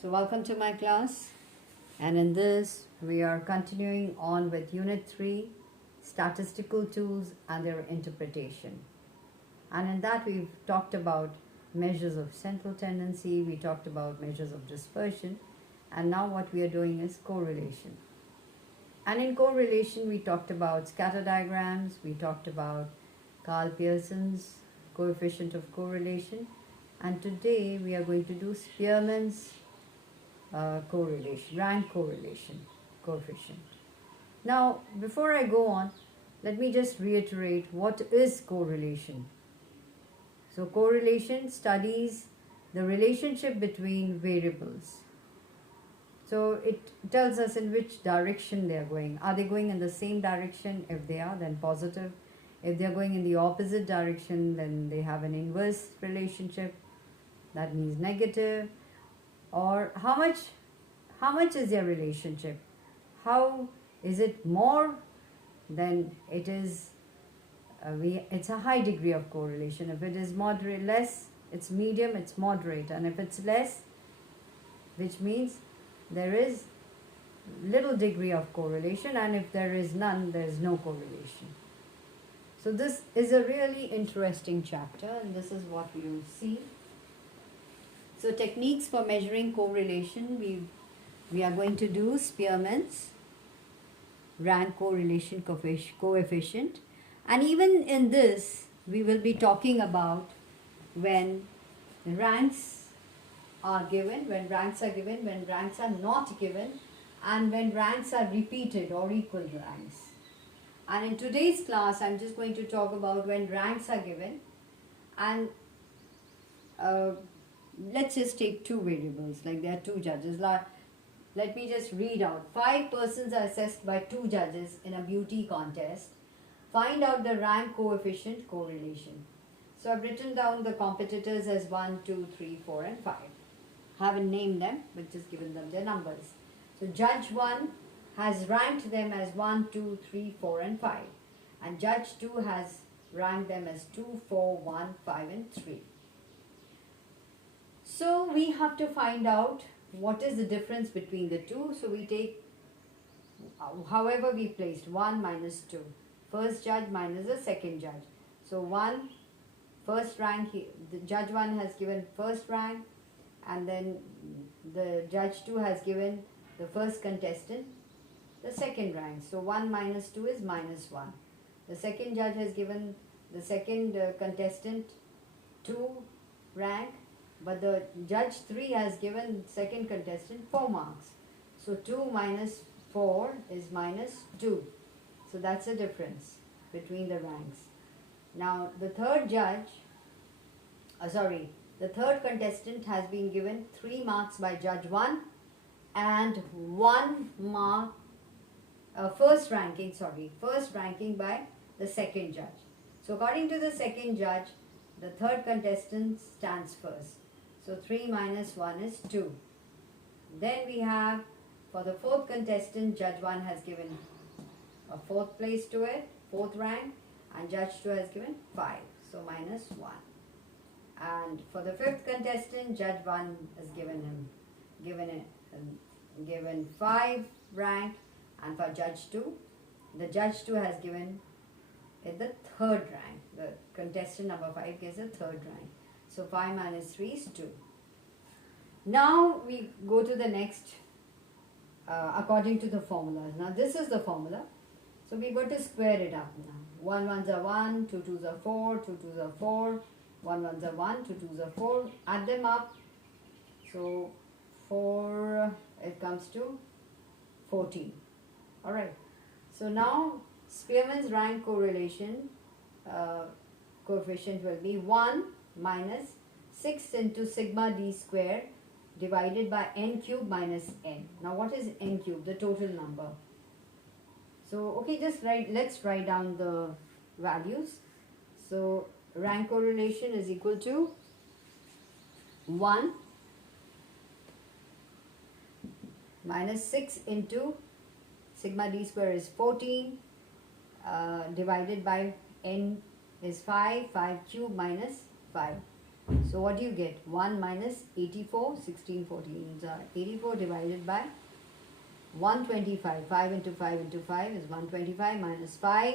So welcome to my class, and in this we are continuing on with Unit 3, Statistical Tools and their Interpretation. And in that we've talked about measures of central tendency, we talked about measures of dispersion, and now what we are doing is correlation. And in correlation we talked about scatter diagrams, we talked about Carl Pearson's coefficient of correlation, and today we are going to do Spearman's correlation, rank correlation coefficient. Now, before I go on, let me just reiterate what is correlation. So, correlation studies the relationship between variables. So, it tells us in which direction they are going. Are they going in the same direction? If they are, then positive. If they are going in the opposite direction, then they have an inverse relationship. That means negative. Or how much is their relationship? How is it more? Then it is it's a high degree of correlation. If it is moderate, less, it's medium, it's moderate. And if it's less, which means there is little degree of correlation, and if there is none, there is no correlation. So this is a really interesting chapter, and this is what we will see. So techniques for measuring correlation, we are going to do Spearman's rank correlation coefficient, and even in this we will be talking about when ranks are given, when ranks are given, when ranks are not given, and when ranks are repeated or equal ranks. And in today's class I'm just going to talk about when ranks are given, and let's just take two variables, like there are two judges. Let me just read out. 5 persons are assessed by 2 judges in a beauty contest. Find out the rank coefficient correlation. So I've written down the competitors as 1, 2, 3, 4 and 5. Haven't named them, but just given them their numbers. So judge 1 has ranked them as 1, 2, 3, 4 and 5. And judge 2 has ranked them as 2, 4, 1, 5 and 3. So we have to find out what is the difference between the two. So we take, however we placed, 1 minus 2. First judge minus the second judge. So 1, first rank, the judge 1 has given first rank, and then the judge 2 has given the first contestant the second rank. So 1 minus 2 is minus 1. The second judge has given the second contestant 2 rank, but the judge 3 has given second contestant 4 marks. So 2 minus 4 is minus 2. So that's the difference between the ranks. Now the third the third contestant has been given 3 marks by judge 1 and 1 mark, first ranking by the second judge. So according to the second judge, the third contestant stands first. So 3 minus 1 is 2. Then we have, for the fourth contestant, judge 1 has given a 4th place to it, 4th rank, and judge 2 has given 5. So minus 1. And for the 5th contestant, judge 1 has given 5 rank, and for judge 2, the judge 2 has given it the 3rd rank. The contestant number 5 gets the 3rd rank. So 5 minus 3 is 2. Now we go to the next according to the formulas. Now this is the formula. So we got to square it up now. 1 ones are 1, 2 twos are 4, 2 twos are 4, 1 ones are 1, 2 twos are 4. Add them up. So 4, it comes to 14. Alright. So now Spearman's rank correlation coefficient will be 1 minus 6 into sigma d square divided by n cube minus n. Now what is n cube? The total number. So okay, let's write down the values. So rank correlation is equal to 1 minus 6 into sigma d square is 14 divided by n is 5 cube minus 5. So what do you get? 1 minus 84, 16 14s are 84 divided by 125. 5 into 5 into 5 is 125 minus 5.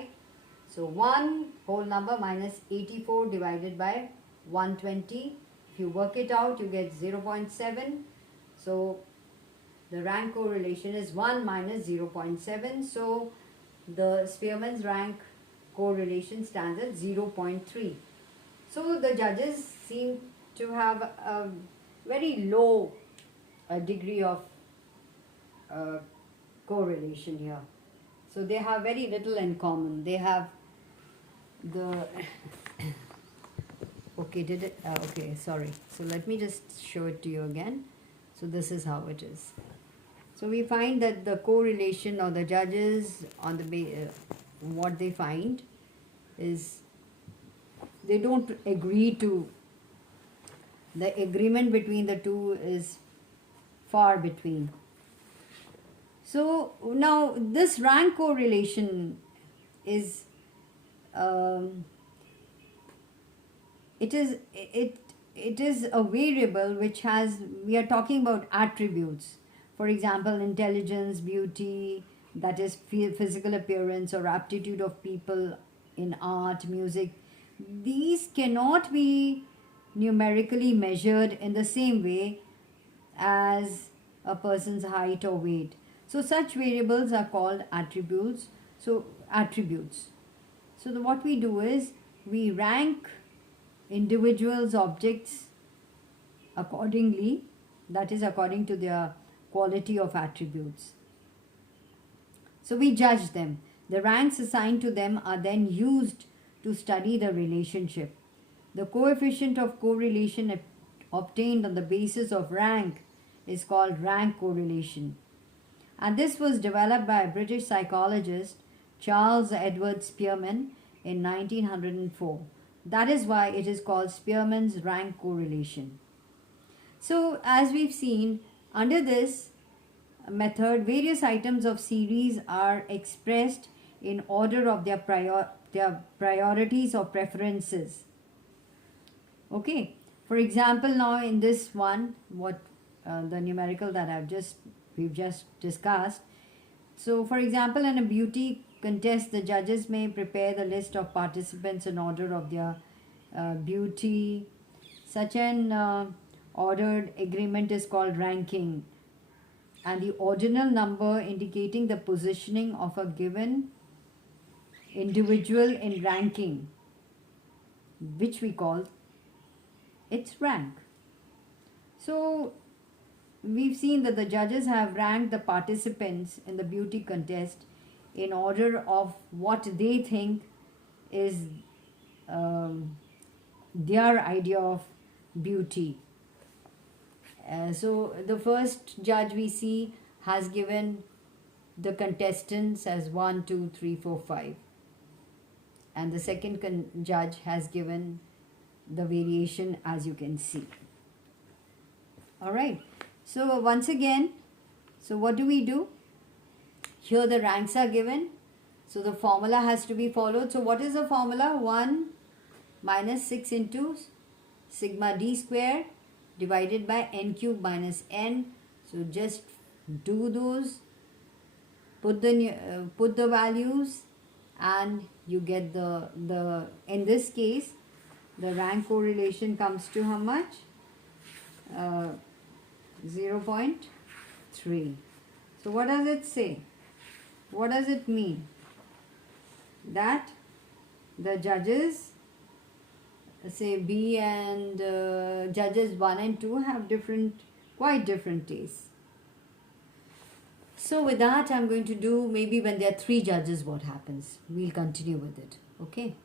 So 1 whole number minus 84 divided by 120. If you work it out, you get 0.7. So the rank correlation is 1 minus 0.7. So the Spearman's rank correlation stands at 0.3. So the judges seem to have a very low degree of correlation here. So they have very little in common. They have the okay, did it? Okay, sorry. So let me just show it to you again. So this is how it is. So we find that the correlation of the judges on the what they find is they don't agree to, the agreement between the two is far between. So now this rank correlation is it is a variable which has, we are talking about attributes. For example, intelligence, beauty, that is physical appearance or aptitude of people in art, music. These cannot be numerically measured in the same way as a person's height or weight. So such variables are called attributes. So attributes. So what we do is we rank individuals' objects accordingly, that is according to their quality of attributes. So we judge them. The ranks assigned to them are then used to study the relationship. The coefficient of correlation obtained on the basis of rank is called rank correlation. And this was developed by a British psychologist, Charles Edward Spearman, in 1904. That is why it is called Spearman's rank correlation. So as we've seen, under this method, various items of series are expressed in order of their priorities or preferences. Okay, for example, now in this one, what the numerical that we've just discussed. So for example, in a beauty contest, the judges may prepare the list of participants in order of their beauty. Such an ordered agreement is called ranking, and the ordinal number indicating the positioning of a given individual in ranking, which we call its rank. So we've seen that the judges have ranked the participants in the beauty contest in order of what they think is their idea of beauty. So the first judge we see has given the contestants as 1, 2, 3, 4, 5. And the second judge has given the variation, as you can see. Alright, so once again, so what do? Here the ranks are given. So the formula has to be followed. So what is the formula? 1 minus 6 into sigma d square divided by n cube minus n. So just do those, put the values, and you get the in this case the rank correlation comes to how much? 0.3. So what does it say? What does it mean? That the judges, say B and judges 1 and 2 have quite different tastes. So with that, I'm going to do maybe when there are 3 judges what happens. We'll continue with it. Okay.